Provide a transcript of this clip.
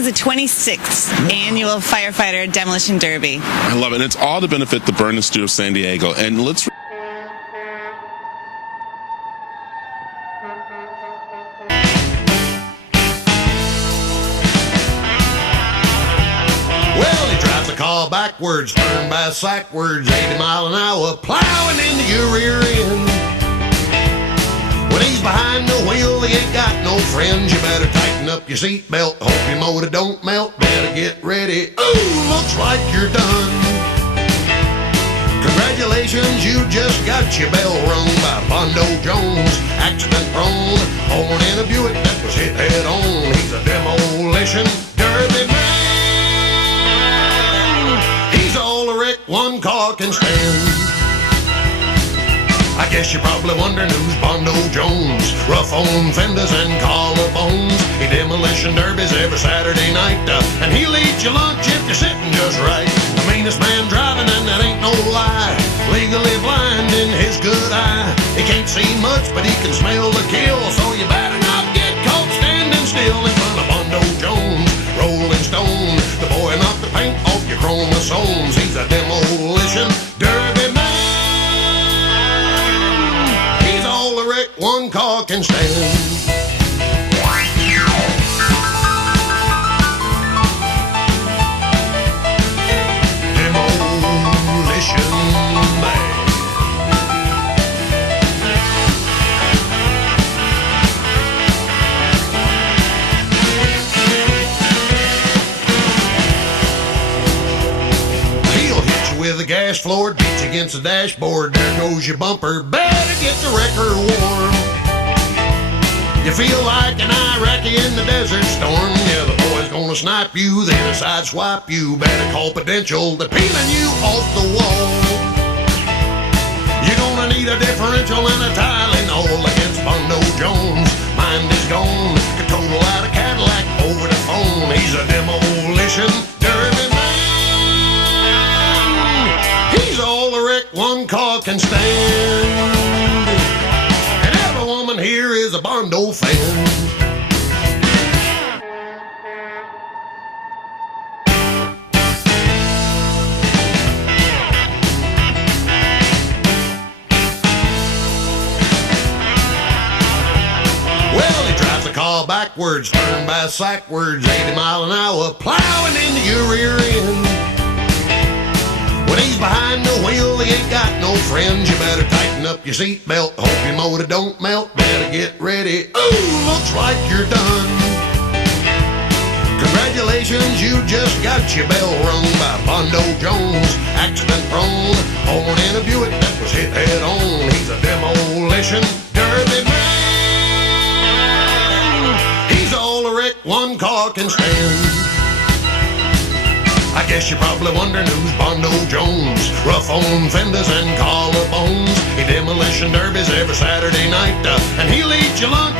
The 26th annual Firefighter Demolition Derby. I love it. And it's all to benefit the Burn Institute of San Diego. And let's Well, he drives the car backwards, turned by sackwards, 80 mile an hour, plowing into your rear end. When he's behind the wheel, he ain't got no friends. You better tighten up your seatbelt, hope your motor don't melt. Better get ready. Ooh, looks like you're done. Congratulations, you just got your bell rung by Bondo Jones. Accident prone, born in a Buick that was hit head on. He's a demolition derby man. He's all a wreck one car can stand. I guess you're probably wondering who's Bondo Jones. Rough on fenders and collarbones. He demolition derbies every Saturday night. And he'll eat your lunch if you're sitting just right. The meanest man driving, and that ain't no lie. Legally blind in his good eye. He can't see much, but he can smell the kill. So you better not get caught standing still in front of Bondo Jones. Rolling Stone, the boy knocked the paint off your chromosomes. He's a demolition derby man. One car can stand. Demolition man. He'll hit you with a gas floor, beat you against the dashboard. There goes your bumper. Better get the wrecker warm. You feel like an Iraqi in the desert storm. Yeah, the boy's gonna snipe you, then a side swipe you. Better call Prudential, they're peeling you off the wall. You're gonna need a differential and a Tylenol against Bondo Jones. Mind is gone, could total out a Cadillac over the phone. He's a demolition derby man. He's all the wreck one car can stand. Here is a Bondo fan. Well, he drives the car backwards, turned by sackwards, 80 mile an hour, plowing into your rear end. When he's behind the wheel, he ain't got no friends. You better tighten up your seatbelt, hope your motor don't melt. Better get ready. Ooh, looks like you're done. Congratulations, you just got your bell rung by Bondo Jones. Accident prone, born in a Buick that was hit head on. He's a demolition derby man. He's all a wreck one car can stand. I guess you're probably wondering who's Bondo Jones. Rough on fenders and collarbones. He demolition derbies every Saturday night. And he'll eat your lunch